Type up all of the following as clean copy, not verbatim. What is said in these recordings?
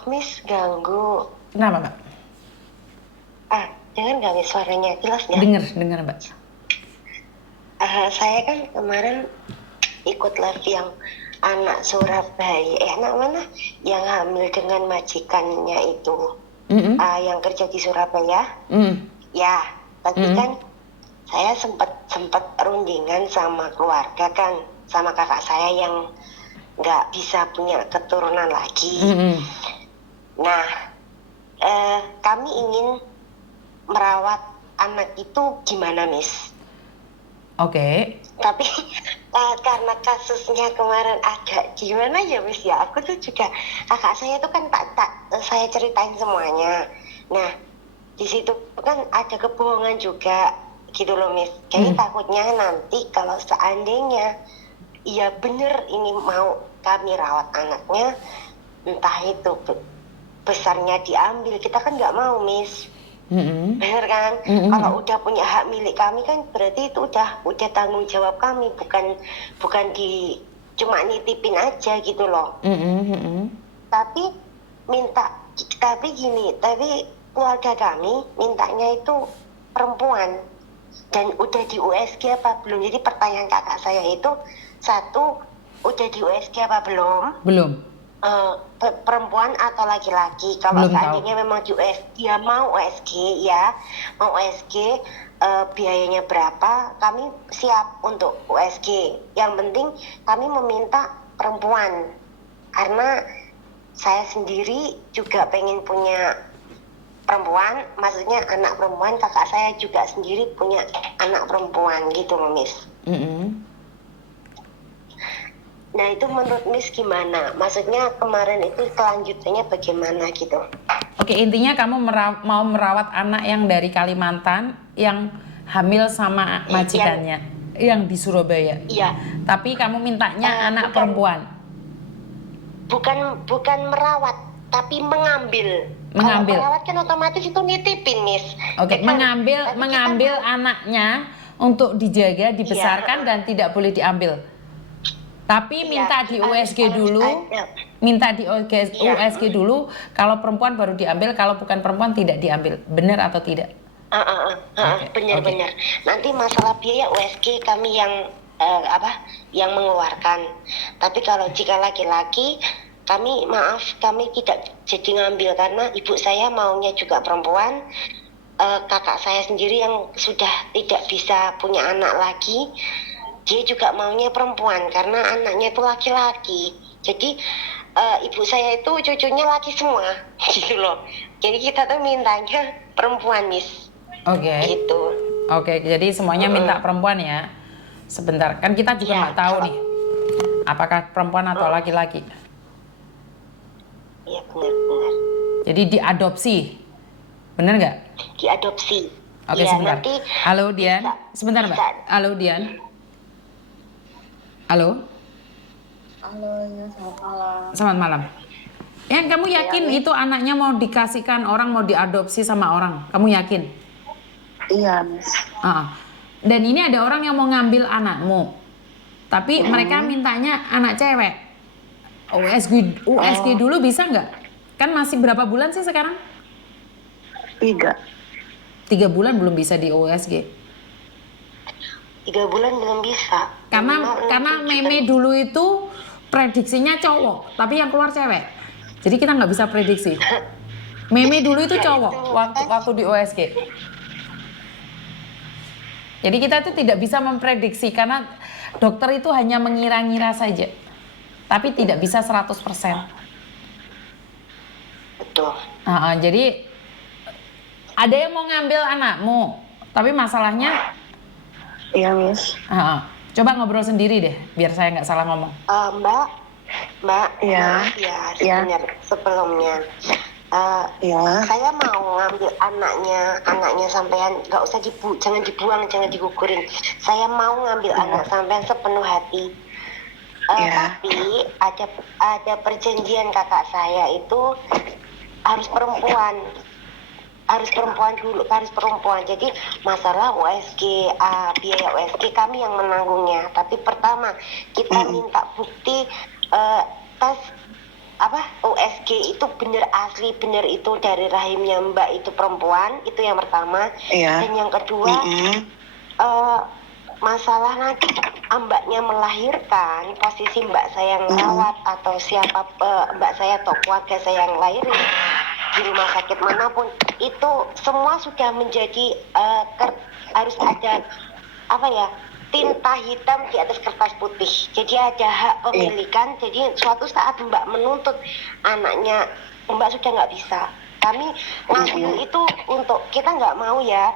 Maaf Miss, ganggu. Kenapa Mbak? Dengar nggak Miss suaranya? Jelas nggak? Dengar Mbak. Saya kan kemarin ikut live yang anak Surabaya, anak mana? Yang hamil dengan majikannya itu, yang kerja di Surabaya. Ya, tapi kan saya sempat rundingan sama keluarga kan, sama kakak saya yang nggak bisa punya keturunan lagi. Nah, kami ingin merawat anak itu gimana, Miss? Oke. Tapi karena kasusnya kemarin agak gimana ya, Miss ya? Aku tuh juga kakak saya tuh kan saya ceritain semuanya. Nah, di situ kan ada kebohongan juga gitu loh, Miss. Jadi takutnya nanti kalau seandainya iya bener ini mau kami rawat anaknya, entah itu besarnya diambil, kita kan nggak mau, Miss. Bener kan? Kalau udah punya hak milik kami kan berarti itu udah tanggung jawab kami, bukan cuma nitipin aja gitu loh. Tapi keluarga kami mintanya itu perempuan dan udah di USG apa belum? Jadi pertanyaan kakak saya itu, satu, udah di USG apa belum? Belum. Perempuan atau laki-laki. Kalau seandainya memang dia mau USG ya, mau USG, biayanya berapa, kami siap untuk USG. Yang penting kami meminta perempuan, karena saya sendiri juga pengen punya perempuan, maksudnya anak perempuan. Kakak saya juga sendiri punya anak perempuan gitu loh, Miss. Nah itu menurut Miss gimana? Maksudnya kemarin itu kelanjutannya bagaimana gitu? Oke, intinya kamu mau merawat anak yang dari Kalimantan yang hamil sama majikannya yang di Surabaya. Iya. Tapi kamu mintanya anak perempuan. Bukan merawat, tapi mengambil. Kalau merawat kan otomatis itu nitipin, Miss. Oke, mengambil anaknya untuk dijaga, dibesarkan dan tidak boleh diambil. Tapi minta di USG dulu, USG dulu. Kalau perempuan baru diambil, kalau bukan perempuan tidak diambil. Benar atau tidak? Benar. Nanti masalah biaya USG kami yang yang mengeluarkan. Tapi kalau jika laki-laki, kami tidak jadi ngambil karena ibu saya maunya juga perempuan. Kakak saya sendiri yang sudah tidak bisa punya anak lagi, dia juga maunya perempuan karena anaknya itu laki-laki. Jadi ibu saya itu cucunya laki semua gitu loh. Jadi kita tuh mintanya perempuan, Miss. Oke. Gitu. Oke, jadi semuanya minta perempuan ya. Sebentar, kan kita juga nggak tahu nih apakah perempuan atau laki-laki. Iya, benar. Jadi diadopsi, benar nggak? Diadopsi. Oke, sebentar. Halo Dian, sebentar Mbak. Halo Dian. Halo. Ya, selamat malam. Selamat malam. Kamu yakin itu anaknya mau dikasihkan orang, mau diadopsi sama orang? Kamu yakin? Iya, Miss. Dan ini ada orang yang mau ngambil anakmu, tapi mereka mintanya anak cewek. USG dulu bisa nggak? Kan masih berapa bulan sih sekarang? 3 bulan belum bisa di USG. 3 bulan belum bisa. Karena meme dulu itu prediksinya cowok, tapi yang keluar cewek. Jadi kita nggak bisa prediksi. Meme dulu itu cowok waktu di USG. Jadi kita itu tidak bisa memprediksi karena dokter itu hanya mengira-ngira saja. Tapi tidak bisa 100%. Betul. Jadi ada yang mau ngambil anakmu, tapi masalahnya. Iya, Miss. Coba ngobrol sendiri deh, biar saya nggak salah ngomong. Mbak. Iya. Sebenarnya sebelumnya. Saya mau ngambil anaknya sampean, nggak usah jangan dibuang, jangan digugurin. Saya mau ngambil anak sampean sepenuh hati. Tapi ada perjanjian kakak saya itu harus perempuan dulu, harus perempuan. Jadi masalah USG, biaya USG kami yang menanggungnya. Tapi pertama kita minta bukti tes USG itu bener asli, bener itu dari rahimnya Mbak itu perempuan, itu yang pertama. Iya. Dan yang kedua, masalah nanti mbaknya melahirkan, posisi mbak saya yang merawat atau siapa mbak saya atau keluarga saya yang lahirin di rumah sakit manapun, itu semua sudah menjadi harus ada tinta hitam di atas kertas putih. Jadi ada hak pemilikan. Jadi suatu saat mbak menuntut anaknya, mbak sudah nggak bisa. Kami ngambil itu untuk kita nggak mau ya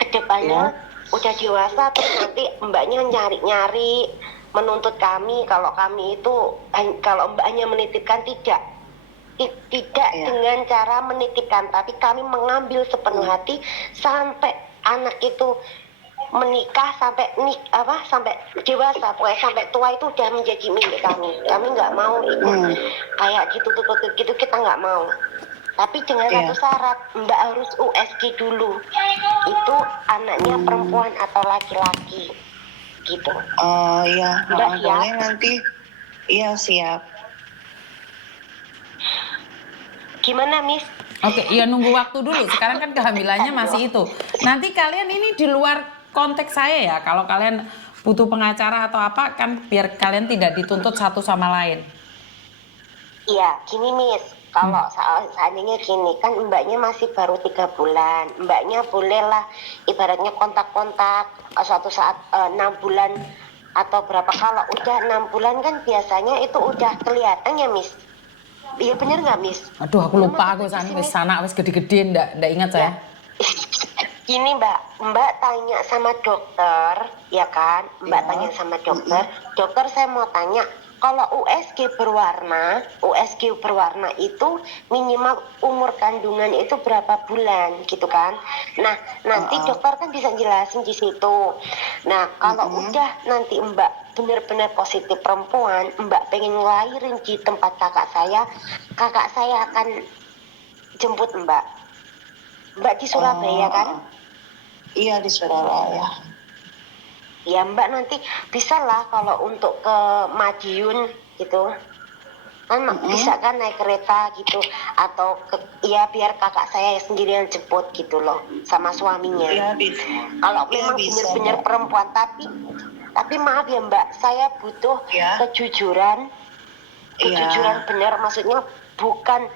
kedepannya udah dewasa terus nanti mbaknya nyari-nyari menuntut kami kalau kami itu kalau mbaknya menitipkan tidak dengan cara menitipkan, tapi kami mengambil sepenuh hati sampai anak itu menikah sampai dewasa, pokoknya sampai tua itu udah menjadi milik kami. Kami nggak mau ikut kayak gitu kita nggak mau. Tapi dengan satu syarat, mbak harus USG dulu. Itu anaknya perempuan atau laki-laki, gitu. Oh iya, Mbak siap? boleh nanti. Iya siap. Gimana, Miss? Oke, ya nunggu waktu dulu. Sekarang kan kehamilannya masih itu. Nanti kalian ini di luar konteks saya ya. Kalau kalian butuh pengacara atau apa, kan biar kalian tidak dituntut satu sama lain. Iya, gini Miss. Kalau seandainya gini, kan mbaknya masih baru 3 bulan. Mbaknya bolehlah ibaratnya kontak-kontak suatu saat 6 bulan atau berapa. Kalau udah 6 bulan kan biasanya itu udah kelihatan ya Miss. Iya bener nggak Miss? Aduh, aku lupa aku wis anak wis gede-gede ndak ingat saya. Gini Mbak tanya sama dokter, ya kan? Mbak tanya sama dokter. Dokter saya mau tanya, kalau USG berwarna itu minimal umur kandungan itu berapa bulan gitu kan? Nah, nanti dokter kan bisa jelasin di situ. Nah, kalau udah nanti Mbak benar-benar positif perempuan, Mbak pengen ngelahirin di tempat kakak saya akan jemput Mbak. Mbak di Surabaya kan? Iya di Surabaya. Ya Mbak nanti bisa lah kalau untuk ke Madiun gitu kan bisa kan naik kereta gitu atau biar kakak saya sendiri yang jemput gitu loh sama suaminya. Iya bisa. Kalau memang benar-benar perempuan tapi maaf ya Mbak, saya butuh kejujuran benar, maksudnya bukan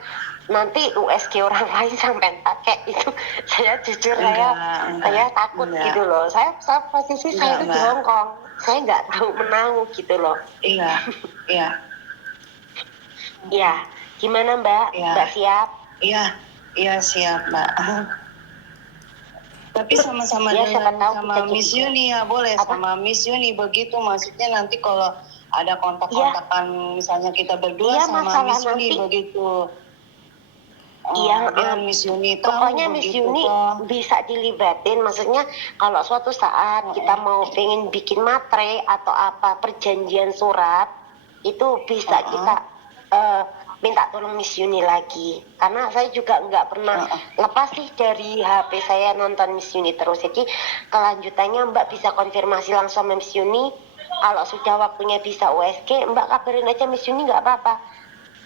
nanti USG orang lain sampai pakai itu. Saya jujur saya takut gitu loh. Saya posisi saya itu di Hong Kong, saya nggak tahu menau gitu loh. Iya. Ya, gimana Mbak? Mbak siap? Iya siap Mbak. Tapi sama-sama sama Miss Yuni ya boleh. Sama Miss Yuni begitu, maksudnya nanti kalau ada kontak-kontakan misalnya kita berdua sama Miss Yuni begitu. Iya, Miss Yuni pokoknya Miss Yuni bisa dilibatin. Maksudnya kalau suatu saat kita mau pengen bikin matre atau apa perjanjian surat itu bisa kita minta tolong Miss Yuni lagi. Karena saya juga nggak pernah lepas sih dari HP saya nonton Miss Yuni terus. Jadi kelanjutannya Mbak bisa konfirmasi langsung sama Miss Yuni. Kalau sudah waktunya bisa USG, Mbak kabarin aja Miss Yuni nggak apa-apa.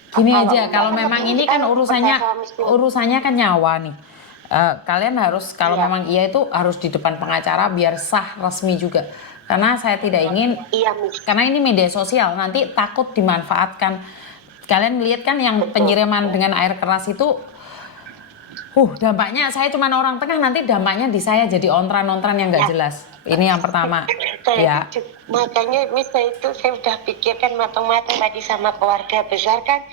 Gini aja, kalau memang ini kan urusannya kan nyawa nih. Kalian harus kalau memang iya itu harus di depan pengacara biar sah resmi juga. Karena saya tidak ingin, karena ini media sosial nanti takut dimanfaatkan. Kalian lihat kan yang penyiraman dengan air keras itu, dampaknya saya cuma orang tengah, nanti dampaknya di saya jadi ontran-ontran yang nggak jelas. Ini yang pertama. Ya. Makanya misalnya itu saya udah pikirkan matang-matang tadi sama keluarga besar kan,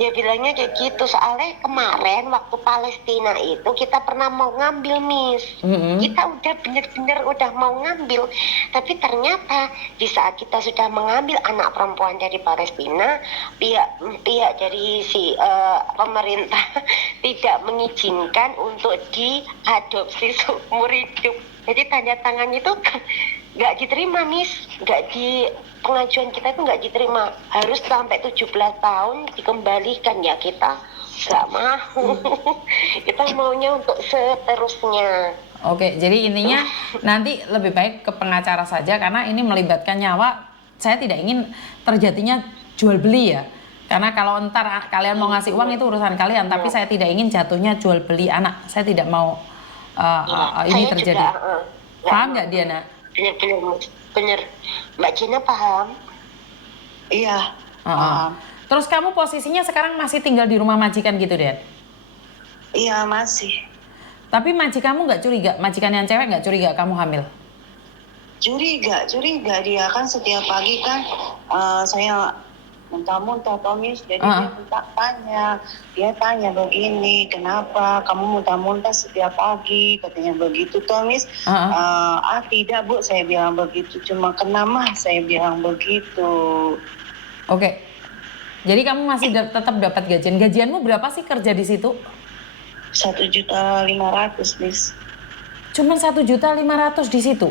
ya bilangnya kayak gitu. Soalnya kemarin waktu Palestina itu kita pernah mau ngambil Miss, kita udah bener-bener udah mau ngambil, tapi ternyata di saat kita sudah mengambil anak perempuan dari Palestina, pihak dari si pemerintah tidak mengizinkan untuk diadopsi seumur hidup. Jadi tanda tangan itu nggak diterima Miss, pengajuan kita itu nggak diterima, harus sampai 17 tahun dikembalikan ya kita nggak mau. Kita maunya untuk seterusnya. Oke, jadi intinya nanti lebih baik ke pengacara saja karena ini melibatkan nyawa. Saya tidak ingin terjadinya jual beli ya. Karena kalau entar kalian mau ngasih uang itu urusan kalian, tapi saya tidak ingin jatuhnya jual beli anak. Saya tidak mau ini Saya terjadi. juga, Paham nggak Diana? Bener. Mbak Gina paham? Iya. Terus kamu posisinya sekarang masih tinggal di rumah majikan gitu, Den? Iya, masih. Tapi majikanmu nggak curiga? Majikan yang cewek nggak curiga kamu hamil? Curiga dia kan setiap pagi kan saya muntah-muntah Tomis, jadi dia tanya begini, kenapa kamu muntah-muntah setiap pagi, katanya begitu Tomis. Tidak Bu, saya bilang begitu, cuma kena mah, saya bilang begitu. Oke. Jadi kamu masih tetap dapat gajian. Gajianmu berapa sih kerja di situ? 1.500.000, Miss. Cuman 1.500.000 di situ?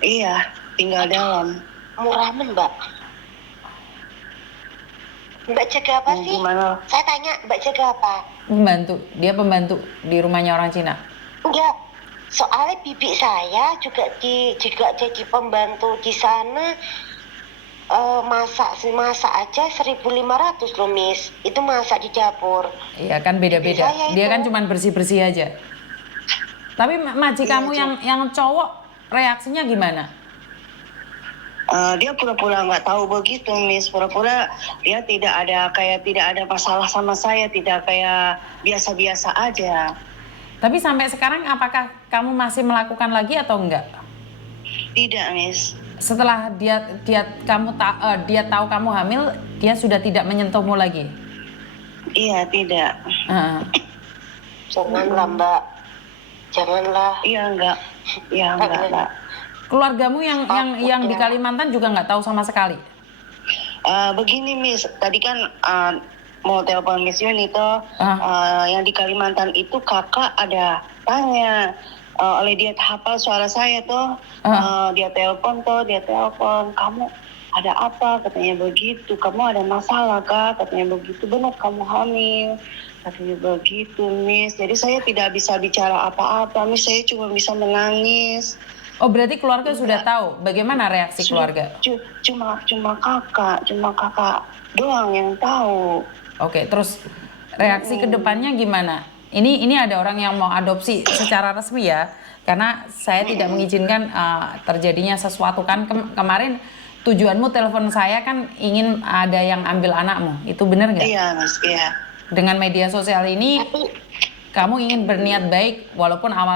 Iya, tinggal dalam. Murah Mbak. Mbak jaga apa sih? Gimana? Saya tanya, Mbak jaga apa? Pembantu. Dia pembantu di rumahnya orang Cina. Enggak. Soalnya bibi saya juga jadi pembantu di sana. Masak aja 1.500 loh, Miss. Itu masak di dapur. Iya kan beda-beda. Dia kan cuma bersih-bersih aja. Tapi majikanmu yang cowok reaksinya gimana? Dia pura-pura nggak tahu begitu, Miss. Pura-pura dia tidak ada masalah sama saya, tidak kayak biasa-biasa aja. Tapi sampai sekarang apakah kamu masih melakukan lagi atau enggak? Tidak, Miss. Setelah dia tahu kamu hamil, dia sudah tidak menyentuhmu lagi? Iya, tidak. Janganlah, Mbak. Janganlah. Iya, enggak. Keluargamu yang di Kalimantan juga nggak tahu sama sekali? Begini, Miss. Tadi kan mau telepon Miss Yuni tuh, yang di Kalimantan itu kakak ada tanya, oleh dia hafal suara saya tuh, dia telepon, kamu ada apa, katanya begitu, kamu ada masalah kak, katanya begitu, benar kamu hamil, katanya begitu, Miss. Jadi saya tidak bisa bicara apa-apa, Miss, saya cuma bisa menangis. Oh, berarti keluarga sudah tahu. Bagaimana reaksi keluarga? Cuma kakak doang yang tahu. Oke, terus reaksi kedepannya gimana? Ini ada orang yang mau adopsi secara resmi ya, karena saya tidak mengizinkan terjadinya sesuatu kan. Kemarin tujuanmu telepon saya kan ingin ada yang ambil anakmu, itu benar nggak? Iya, Mas. Iya. Dengan media sosial ini, kamu ingin berniat baik walaupun awal